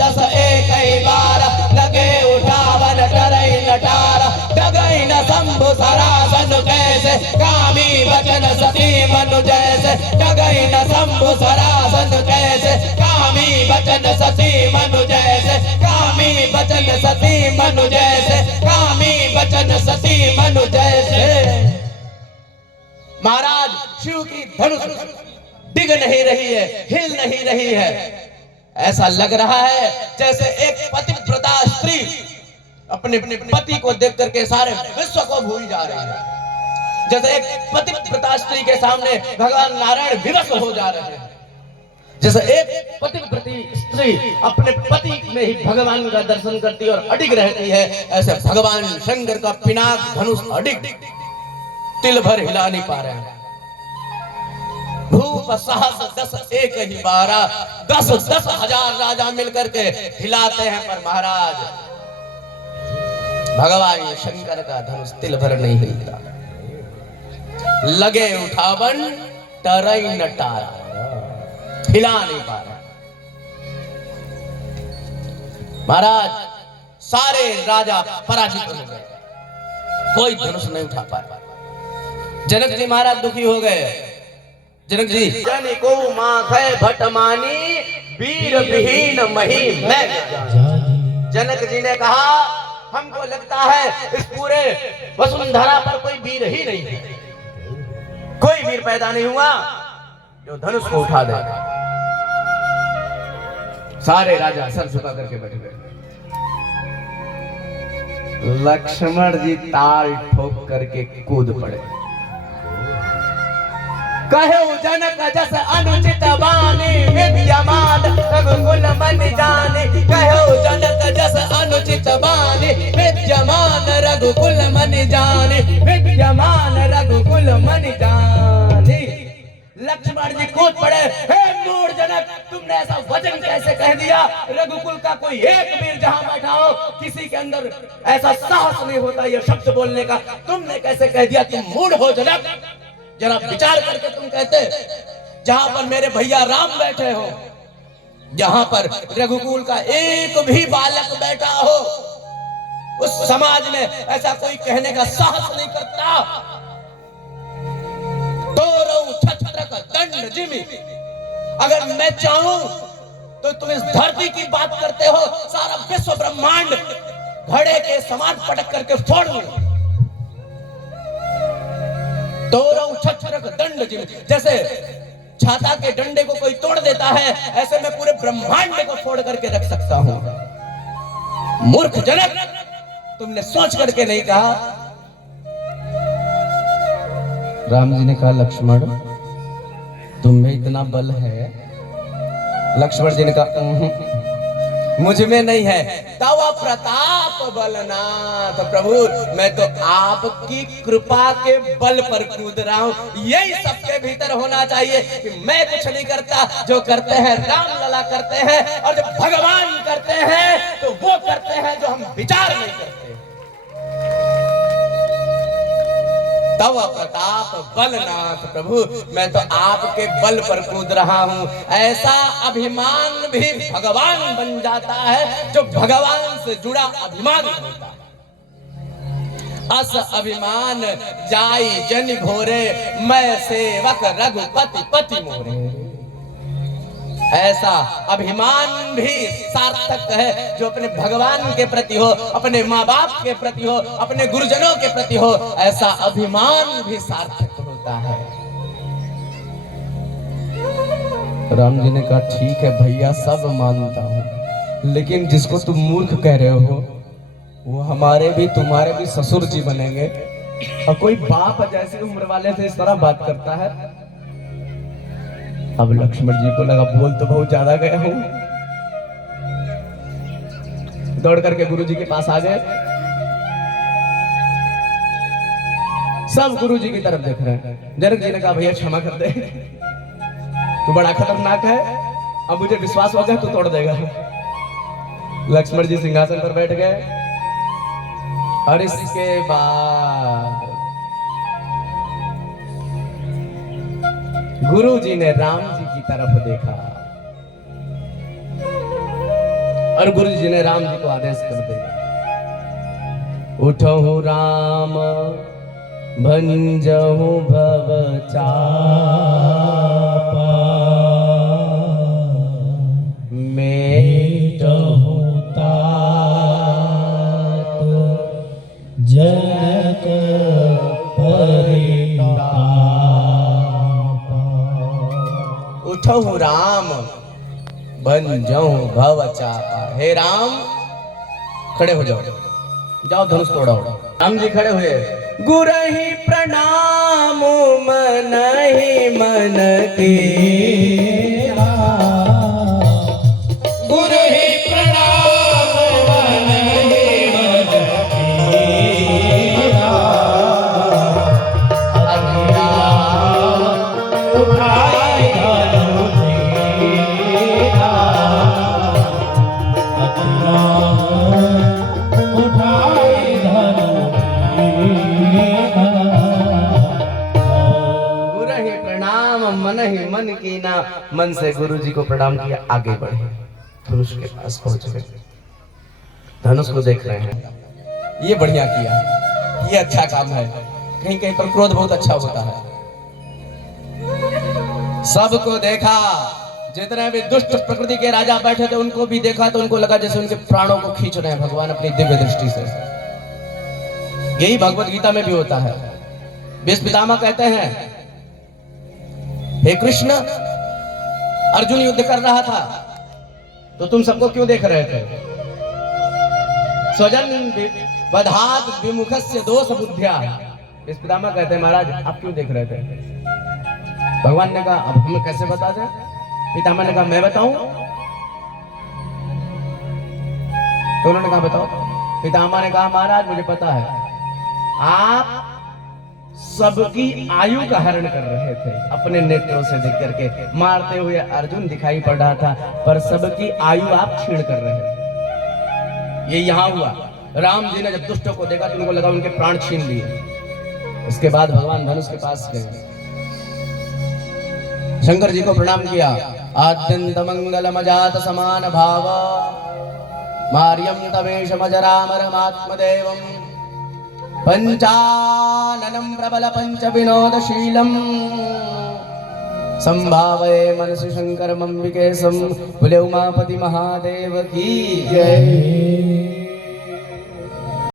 दस एक ही बार, लगे उठावन डरई नटार, डगई न शंभु सरासन कैसे, कामी बचन सती मनु जैसे, डगई न शंभु सरासन कैसे, कामी बचन सती मनु जैसे, कामी बचन सती मनु जैसे, कामी बचन सती मनु जैसे। महाराज शिव की धनुष डिग नहीं रही है, हिल नहीं रही है। ऐसा लग रहा है जैसे एक पतिव्रता स्त्री अपने पति को देख करके सारे विश्व को भूल जा रही है। जैसे एक पतिव्रता स्त्री के सामने भगवान नारायण विवश हो जा रहे हैं। जैसे एक पतिव्रती स्त्री अपने पति में ही भगवान का दर्शन करती और अडिग रहती है, ऐसे भगवान शंकर का पिनाक धनुष अडिग तिल भर हिला नहीं पा रहे हैं। भूप सहस दस एक ही बारा, 10 हजार राजा मिलकर के हिलाते हैं, पर महाराज भगवान शंकर का धनुष तिल भर नहीं हिलता। लगे उठावन टरई नटारा, हिला नहीं पा रहा। महाराज सारे राजा पराजित हो गए, कोई धनुष नहीं उठा पाया। जनक जी महाराज दुखी हो गए। जनक जी, जन को माखे भटमानी, वीर विहीन महिम मैं। जनक जी ने कहा हमको लगता है इस पूरे वसुंधरा पर कोई वीर ही नहीं है, कोई वीर पैदा नहीं हुआ जो धनुष को उठा दे। सारे राजा सर झुका करके बैठ गए। लक्ष्मण जी ताल ठोक करके कूद पड़े। कहे जनक जस अनुचित बानी, विद्यमान रघुकुल मन जाने। कहे जनक जस अनुचित बानी, विद्यमान रघुकुल मन जाने, विद्यमान रघुकुल मन जाने। लक्ष्मण जी कूद पड़े। हे मूढ़ जनक, तुमने ऐसा वचन कैसे कह दिया? रघुकुल का कोई एक वीर जहां बैठा हो, किसी के अंदर ऐसा साहस नहीं होता यह शब्द बोलने का, तुमने कैसे कह दिया? तुम मूढ़ हो जनक, जरा विचार करके तुम कहते। जहां पर मेरे भैया राम बैठे हो, जहां पर रघुकुल का एक भी बालक बैठा हो, उस समाज में ऐसा कोई कहने का साहस नहीं करता। तोरऊ छत्र का दंड जिमी, अगर मैं चाहूं तो तुम इस धरती की बात करते हो, सारा विश्व ब्रह्मांड घड़े के समान पटक करके फोड़ दूं। तोरऊ छत्र का दंड जिमी, जैसे छाता के डंडे को कोई तोड़ देता है, ऐसे मैं पूरे ब्रह्मांड को फोड़ करके रख सकता हूं। मूर्ख जनक, तुमने सोच करके नहीं कहा। राम जी ने कहा लक्ष्मण, तुम में इतना बल है? लक्ष्मण जी ने कहा मुझ में नहीं है। तव प्रताप बलनाथ, प्रभु मैं तो आपकी कृपा के बल पर कूद रहा हूं। यही सबके भीतर होना चाहिए कि मैं कुछ नहीं करता, जो करते हैं राम लला करते हैं, और जो भगवान करते हैं तो वो करते हैं जो हम विचार नहीं करते। तव प्रताप बलनाथ, प्रभु मैं तो आपके बल पर कूद रहा हूं। ऐसा अभिमान भी भगवान बन जाता है जो भगवान से जुड़ा अभिमान होता है। अस अभिमान जाई जन घोरे, मैं सेवक रघुपति पति मोरे। ऐसा अभिमान भी सार्थक है जो अपने भगवान के प्रति हो, अपने माँ बाप के प्रति हो, अपने गुरुजनों के प्रति हो। ऐसा अभिमान भी सार्थक होता है। राम जी ने कहा ठीक है भैया, सब मानता हूं, लेकिन जिसको तुम मूर्ख कह रहे हो वो हमारे भी तुम्हारे भी ससुर जी बनेंगे, और कोई बाप जैसी उम्र वाले से इस तरह बात करता है। अब लक्ष्मण जी को लगा बोल तो बहुत ज्यादा गया हूं। दौड़ करके गुरु जी के पास आ गए। सब गुरु जी की तरफ देख रहे हैं। जनक जी ने कहा भैया क्षमा कर दे, तू बड़ा खतरनाक है, अब मुझे विश्वास हो गया तू तोड़ देगा। लक्ष्मण जी सिंहासन पर बैठ गए, और इसके बाद गुरु जी ने राम जी की तरफ देखा और गुरु जी ने राम जी को आदेश कर दिया, उठहु राम भंजहु भव चापा, मेटहु तात जनक परितापा। उठहु राम भंजहु भव चापा। हे राम, खड़े हो जाओ, जाओ धनुष तोड़ाओ। राम जी खड़े हुए, गुरहि प्रणाम मन ही मन के, गुरहि प्रणाम मन ही मन केरा, उठाए धनु तेरा, उठाए धनु तेरा। गुरहि प्रणाम मन ही मन कीना, मन से गुरु जी को प्रणाम किया, आगे बढ़े, धनुष के पास पहुंच गए। धनुष को देख रहे हैं, ये बढ़िया किया, ये अच्छा काम है। कहीं कहीं पर क्रोध बहुत अच्छा होता है। सबको देखा, जितने भी दुष्ट प्रकृति के राजा बैठे थे उनको भी देखा, तो उनको लगा जैसे उनके प्राणों को खींच रहे हैं भगवान अपनी दिव्य दृष्टि से। यही भगवत गीता में भी होता है। भीष्म पितामह कहते हैं, हे कृष्ण, अर्जुन युद्ध कर रहा था तो तुम सबको क्यों देख रहे थे? स्वजन वधात विमुखस्य दोष बुद्धिया। भीष्म पितामह कहते हैं, महाराज आप क्यों देख रहे थे? भगवान ने कहा, अब हमें कैसे बता दें? पितामह ने कहा, मैं बताऊं? तो उन्होंने कहा, बताओ। पितामह ने कहा, महाराज मुझे पता है, आप सबकी आयु का हरण कर रहे थे अपने नेत्रों से देख करके। मारते हुए अर्जुन दिखाई पड़ रहा था, पर सबकी आयु आप छीण कर रहे थे। ये यहां हुआ। राम जी ने जब दुष्टों को देखा तो उनको लगा उनके प्राण छीन लिए। उसके बाद भगवान धनुष के पास गए, शंकर जी को प्रणाम किया। आद्यंत मंगल मजात समान भाव, मार्यम तमेशम जरामरमात्मदेवम, पंचाननं प्रबल पंच विनोदशीलम, संभावये मनसि शंकरमंबिकेशं, बोले उमापति महादेव की जय।